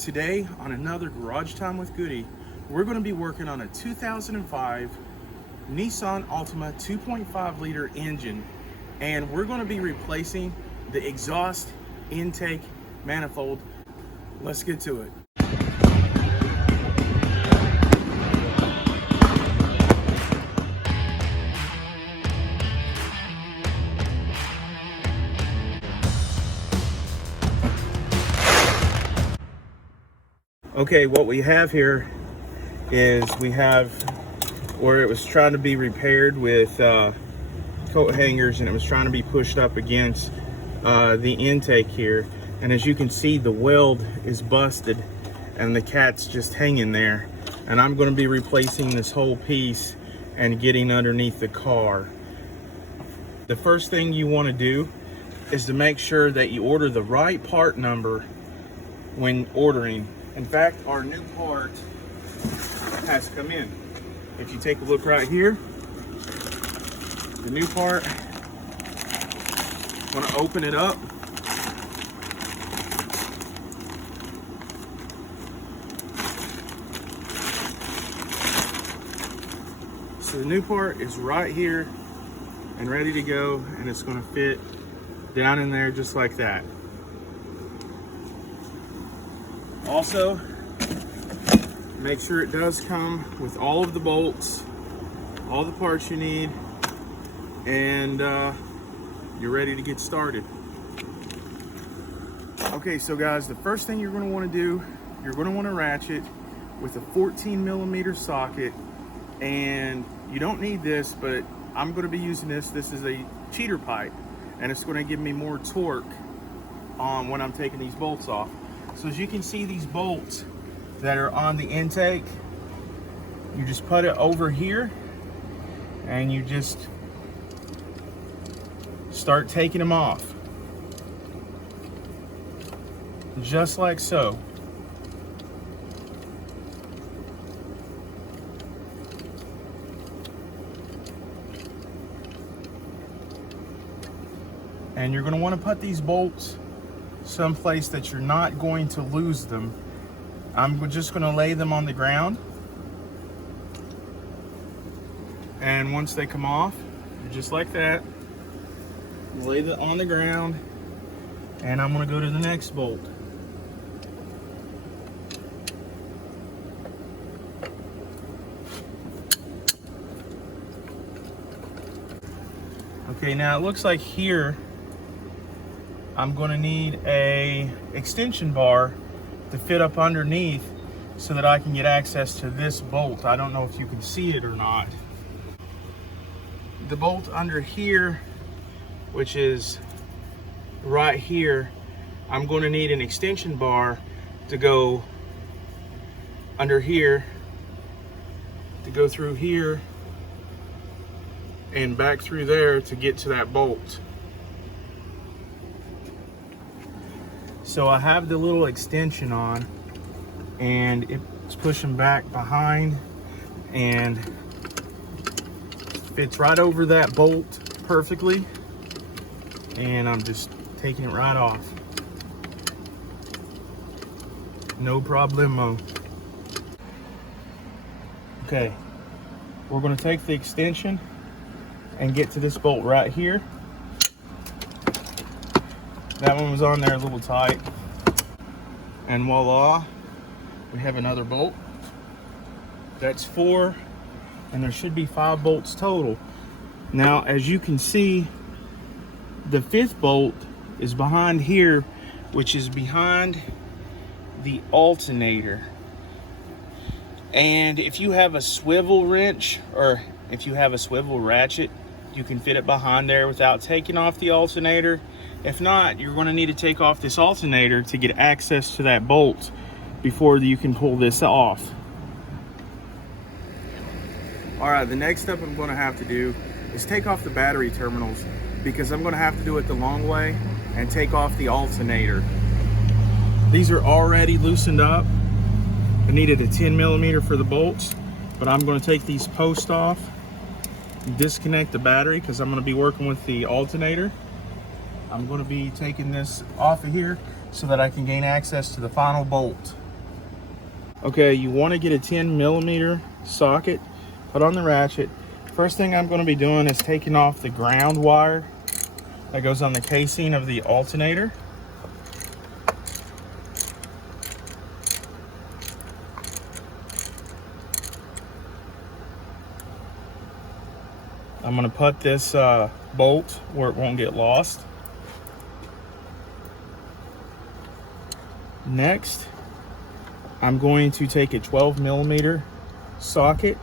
Today on another Garage Time with Goody, we're going to be working on a 2005 Nissan Altima 2.5 liter engine, and we're going to be replacing the exhaust intake manifold. Let's get to it. Okay, what we have here is we have where it was trying to be repaired with coat hangers, and it was trying to be pushed up against the intake here. And as you can see, the weld is busted and the cat's just hanging there. And I'm going to be replacing this whole piece and getting underneath the car. The first thing you want to do is to make sure that you order the right part number when ordering. In fact, our new part has come in. If you take a look right here, the new part, I'm going to open it up. So the new part is right here and ready to go, and it's going to fit down in there just like that. Also, make sure it does come with all of the bolts, all the parts you need, and you're ready to get started. Okay, so guys, the first thing you're going to want to do, you're going to want to ratchet with a 14mm socket, and you don't need this, but I'm going to be using this. This is a cheater pipe, and it's going to give me more torque when I'm taking these bolts off. So as you can see, these bolts that are on the intake, you just put it over here and you just start taking them off. Just like so. And you're going to want to put these bolts someplace that you're not going to lose them. I'm just going to lay them on the ground, and once they come off, just like that, lay them on the ground, and I'm going to go to the next bolt. Okay, now it looks like here I'm going to need a extension bar to fit up underneath so that I can get access to this bolt. I don't know if you can see it or not. The bolt under here, which is right here, I'm going to need an extension bar to go under here, to go through here and back through there to get to that bolt. So I have the little extension on, and it's pushing back behind and fits right over that bolt perfectly, and I'm just taking it right off. No problemo. Okay, we're going to take the extension and get to this bolt right here. That one was on there a little tight, and voila, we have another bolt. That's 4, and there should be 5 bolts total. Now, as you can see, the 5th bolt is behind here, which is behind the alternator. And if you have a swivel wrench, or if you have a swivel ratchet, you can fit it behind there without taking off the alternator. If not, you're going to need to take off this alternator to get access to that bolt before you can pull this off. All right, the next step I'm going to have to do is take off the battery terminals, because I'm going to have to do it the long way and take off the alternator. These are already loosened up. I needed a 10mm for the bolts, but I'm going to take these posts off, disconnect the battery, because I'm going to be working with the alternator. I'm going to be taking this off of here so that I can gain access to the final bolt. Okay, you want to get a 10mm socket, put on the ratchet. First thing I'm going to be doing is taking off the ground wire that goes on the casing of the alternator. I'm going to put this bolt where it won't get lost. Next, I'm going to take a 12mm socket,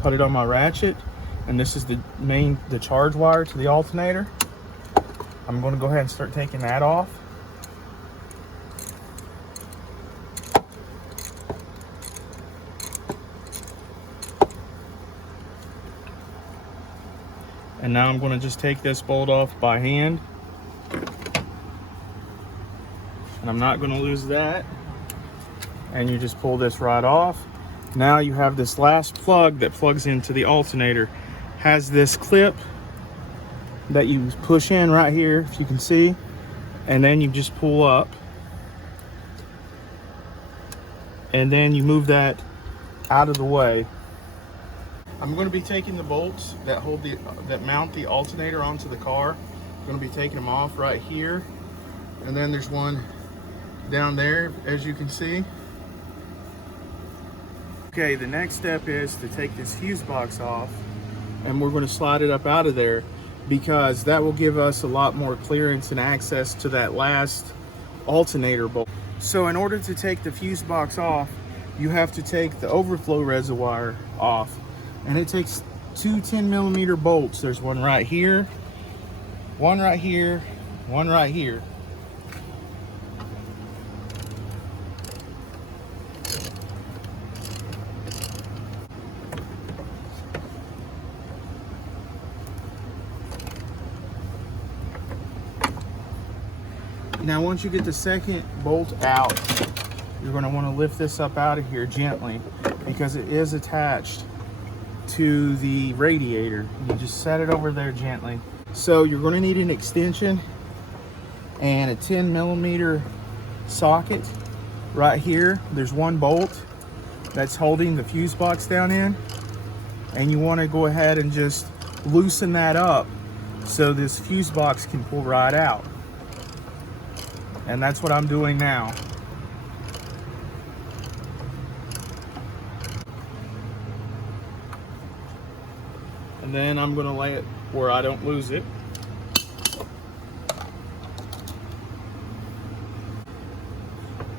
put it on my ratchet, and this is the charge wire to the alternator. I'm going to go ahead and start taking that off. And now I'm going to just take this bolt off by hand. And I'm not going to lose that. And you just pull this right off. Now you have this last plug that plugs into the alternator. Has this clip that you push in right here, if you can see. And then you just pull up. And then you move that out of the way. I'm going to be taking the bolts that mount the alternator onto the car. I'm going to be taking them off right here, and then there's one down there, as you can see. Okay, the next step is to take this fuse box off, and we're going to slide it up out of there, because that will give us a lot more clearance and access to that last alternator bolt. So in order to take the fuse box off, you have to take the overflow reservoir off. And it takes two 10mm bolts. There's one right here, one right here, one right here. Now once you get the second bolt out, you're going to want to lift this up out of here gently, because it is attached to the radiator. You just set it over there gently. So you're going to need an extension and a 10mm socket right here. There's one bolt that's holding the fuse box down in, and you want to go ahead and just loosen that up so this fuse box can pull right out. And that's what I'm doing now. And then I'm going to lay it where I don't lose it.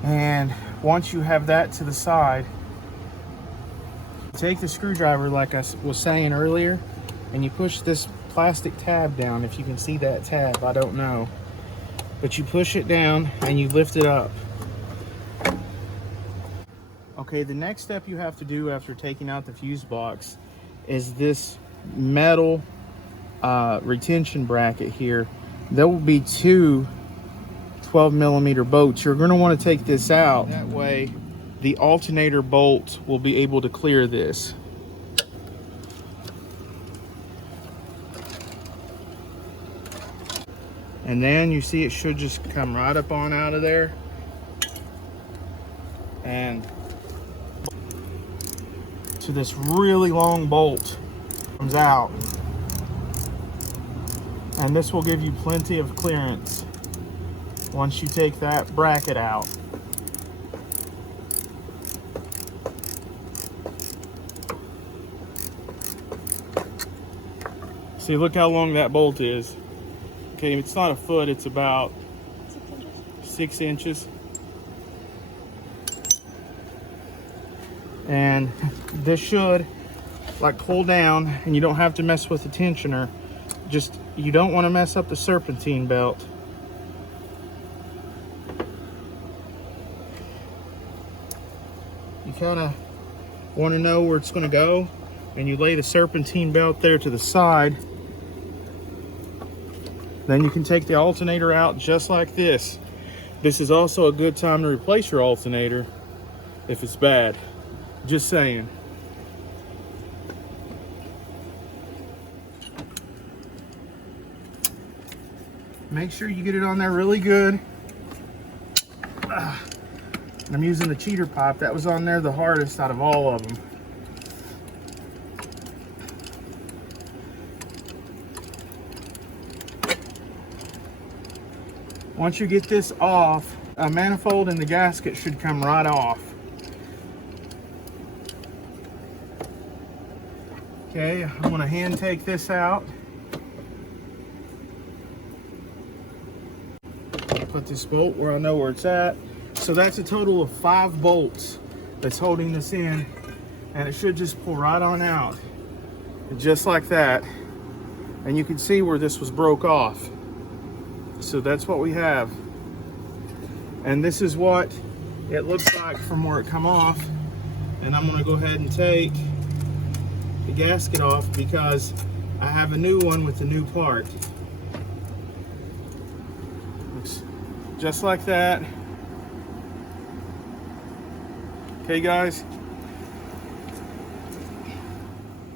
And once you have that to the side, take the screwdriver, like I was saying earlier, and you push this plastic tab down. If you can see that tab, I don't know. But you push it down and you lift it up. Okay, the next step you have to do after taking out the fuse box is this metal retention bracket here. There will be two 12mm bolts. You're going to want to take this out. That way the alternator bolt will be able to clear this. And then you see it should just come right up on out of there. And so this really long bolt comes out. And this will give you plenty of clearance once you take that bracket out. See, look how long that bolt is. Okay, it's not a foot, it's about 6 inches. And this should like pull down, and you don't have to mess with the tensioner. Just, you don't want to mess up the serpentine belt. You kind of want to know where it's going to go, and you lay the serpentine belt there to the side. Then you can take the alternator out just like this. This is also a good time to replace your alternator if it's bad. Just saying. Make sure you get it on there really good. And I'm using the cheater pipe. That was on there the hardest out of all of them. Once you get this off, a manifold and the gasket should come right off. Okay, I'm gonna hand take this out. Put this bolt where I know where it's at. So that's a total of 5 bolts that's holding this in, and it should just pull right on out, just like that. And you can see where this was broke off. So that's what we have. And this is what it looks like from where it come off. And I'm gonna go ahead and take the gasket off because I have a new one with the new part. Looks just like that. Okay guys.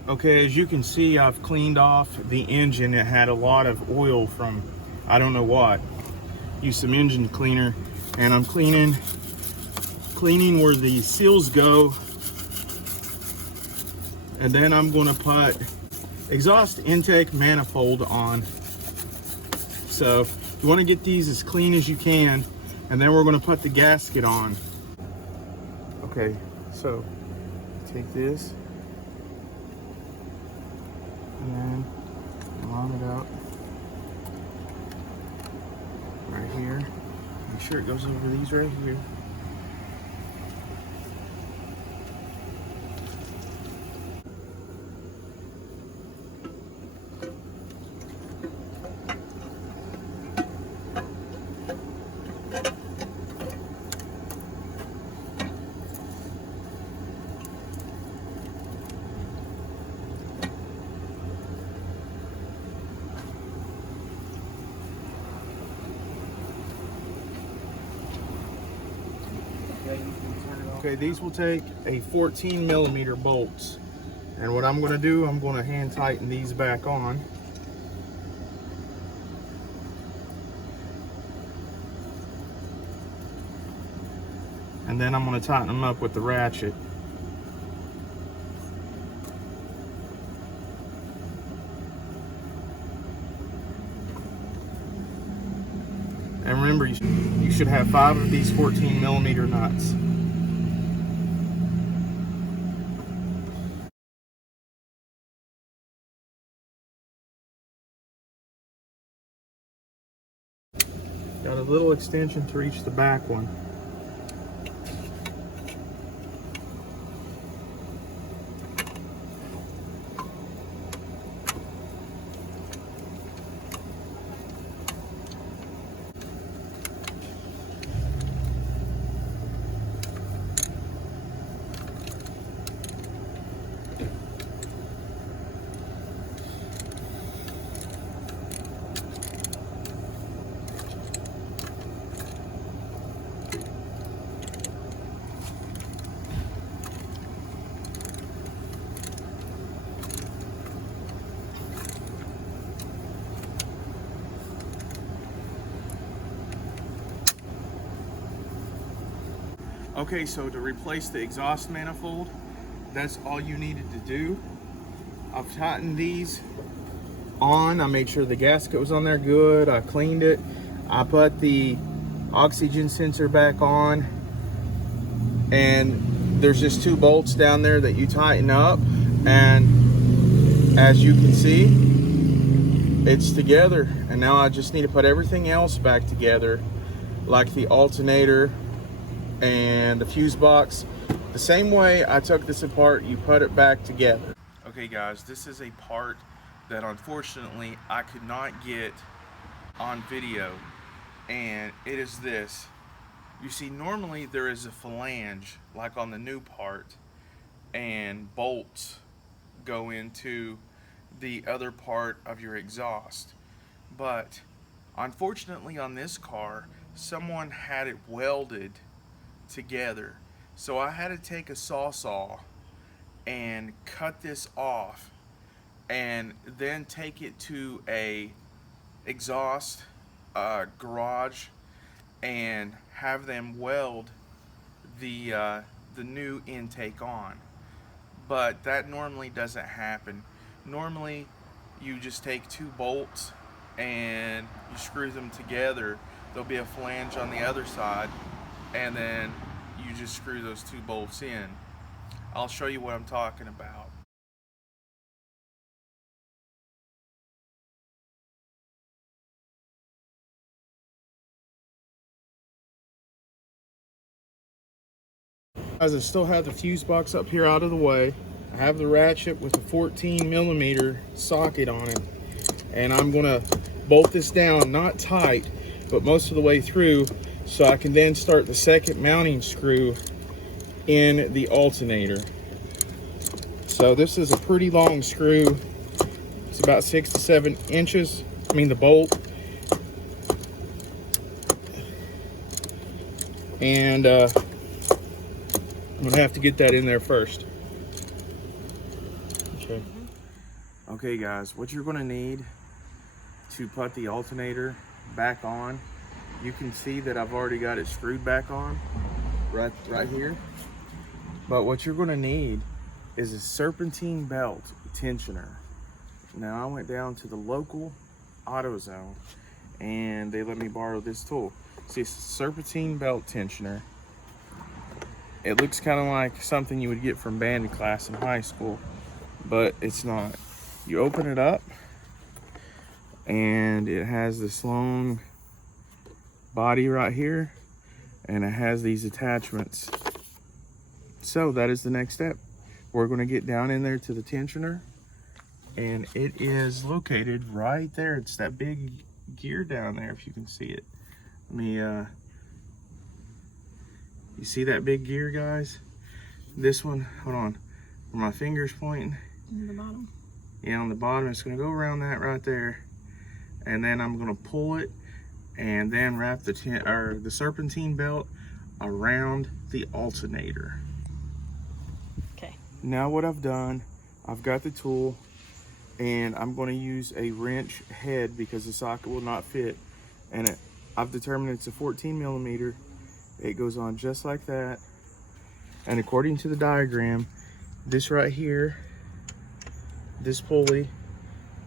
Okay, as you can see, I've cleaned off the engine. It had a lot of oil from I don't know what. Use some engine cleaner, and I'm cleaning where the seals go. And then I'm gonna put exhaust intake manifold on. So you wanna get these as clean as you can, and then we're gonna put the gasket on. Okay, so take this and then line it out right here. Make sure it goes over these right here. Okay, these will take a 14mm bolts. And what I'm going to do, I'm going to hand tighten these back on. And then I'm going to tighten them up with the ratchet. And remember, you should have 5 of these 14mm nuts. Got a little extension to reach the back one. Okay, so to replace the exhaust manifold, that's all you needed to do. I've tightened these on. I made sure the gasket was on there good. I cleaned it. I put the oxygen sensor back on. And there's just 2 bolts down there that you tighten up. And as you can see, it's together. And now I just need to put everything else back together, like the alternator and the fuse box. The same way I took this apart, you put it back together. Okay guys, this is a part that unfortunately I could not get on video, and it is this. You see, normally there is a flange like on the new part, and bolts go into the other part of your exhaust. But unfortunately on this car, someone had it welded together. So I had to take a saw and cut this off, and then take it to a exhaust garage and have them weld the new intake on. But that normally doesn't happen. Normally you just take 2 bolts and you screw them together. There'll be a flange on the other side, and then you just screw those 2 bolts in. I'll show you what I'm talking about. As I still have the fuse box up here out of the way, I have the ratchet with a 14mm socket on it, and I'm gonna bolt this down, not tight, but most of the way through, so I can then start the second mounting screw in the alternator. So this is a pretty long screw. It's about 6 to 7 inches. I mean the bolt. And I'm gonna have to get that in there first. Okay guys, what you're gonna need to put the alternator back on, you can see that I've already got it screwed back on right here. But what you're gonna need is a serpentine belt tensioner. Now I went down to the local AutoZone and they let me borrow this tool. See, it's a serpentine belt tensioner. It looks kind of like something you would get from band class in high school, but it's not. You open it up and it has this long body right here, and it has these attachments. So that is the next step. We're going to get down in there to the tensioner, and it is located right there. It's that big gear down there, if you can see it. Let me you see that big gear, guys? This one, hold on, where my finger's pointing. On the bottom. Yeah, on the bottom. It's gonna go around that right there. And then I'm gonna pull it and then wrap the serpentine belt around the alternator. Okay. Now what I've done, I've got the tool and I'm gonna use a wrench head because the socket will not fit. And I've determined it's a 14mm. It goes on just like that. And according to the diagram, this right here, this pulley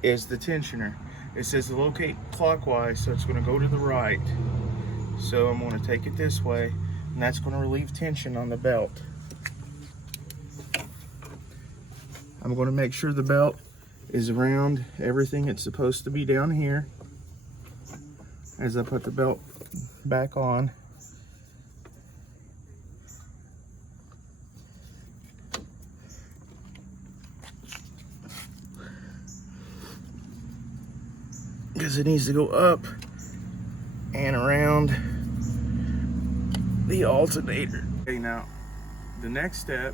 is the tensioner. It says to locate clockwise, so it's going to go to the right. So I'm going to take it this way, and that's going to relieve tension on the belt. I'm going to make sure the belt is around everything it's supposed to be down here as I put the belt back on. Because it needs to go up and around the alternator. Okay, now the next step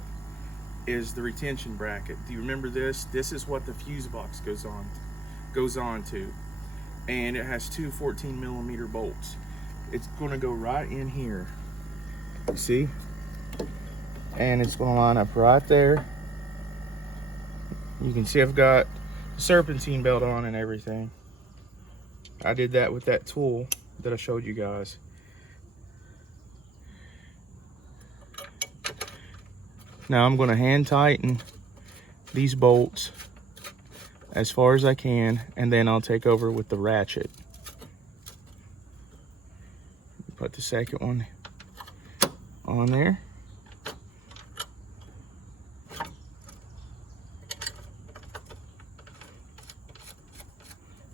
is the retention bracket. Do you remember this? This is what the fuse box goes on to, and it has 2 14mm bolts. It's going to go right in here. You see? And it's going to line up right there. You can see I've got the serpentine belt on and everything. I did that with that tool that I showed you guys. Now I'm going to hand tighten these bolts as far as I can, and then I'll take over with the ratchet. Put the second one on there.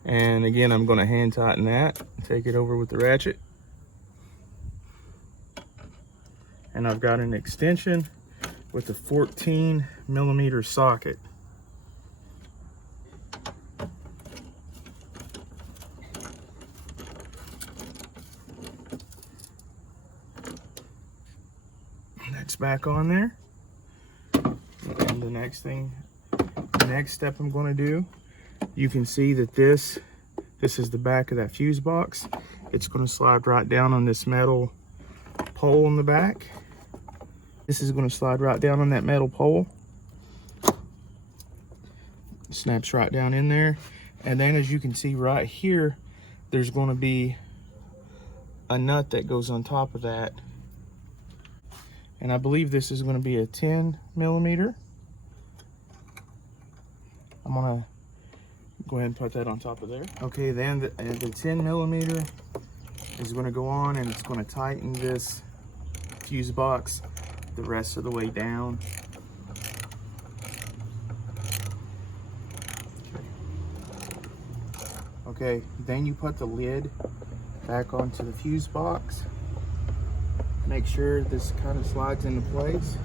And again, I'm going to hand tighten that, take it over with the ratchet. And I've got an extension with a 14mm socket. That's back on there. And the next step I'm going to do, you can see that this is the back of that fuse box. It's going to slide right down on this metal pole in the back. This is going to slide right down on that metal pole. Snaps right down in there. And then as you can see right here, there's going to be a nut that goes on top of that. And I believe this is going to be a 10 millimeter. I'm going to go ahead and put that on top of there. Okay, then the 10 millimeter is going to go on, and it's going to tighten this fuse box the rest of the way down. Okay, then you put the lid back onto the fuse box. Make sure this kind of slides into place.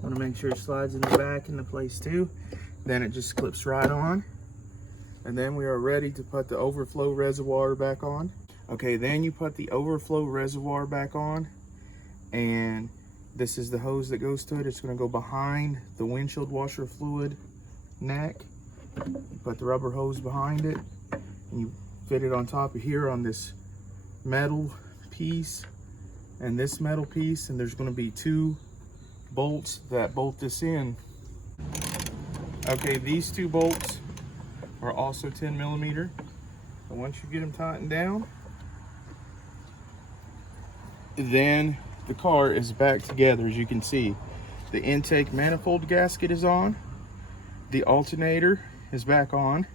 Want to make sure it slides in the back into place too. Then it just clips right on. And then we are ready to put the overflow reservoir back on. Okay, then you put the overflow reservoir back on, and this is the hose that goes to it. It's going to go behind the windshield washer fluid neck. You put the rubber hose behind it, and you fit it on top of here on this metal piece and this metal piece, and there's going to be 2 bolts that bolt this in. Okay, these 2 bolts are also 10 millimeter. And once you get them tightened down, then the car is back together. As you can see, the intake manifold gasket is on, the alternator is back on,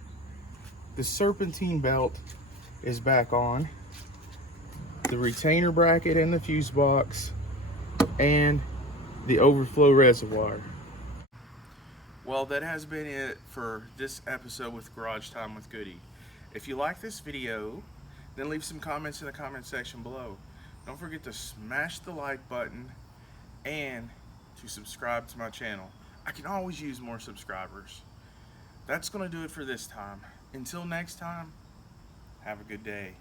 the serpentine belt is back on, the retainer bracket and the fuse box, and the overflow reservoir. Well, that has been it for this episode with Garage Time with Goody. If you like this video, then leave some comments in the comment section below. Don't forget to smash the like button and to subscribe to my channel. I can always use more subscribers. That's going to do it for this time. Until next time, have a good day.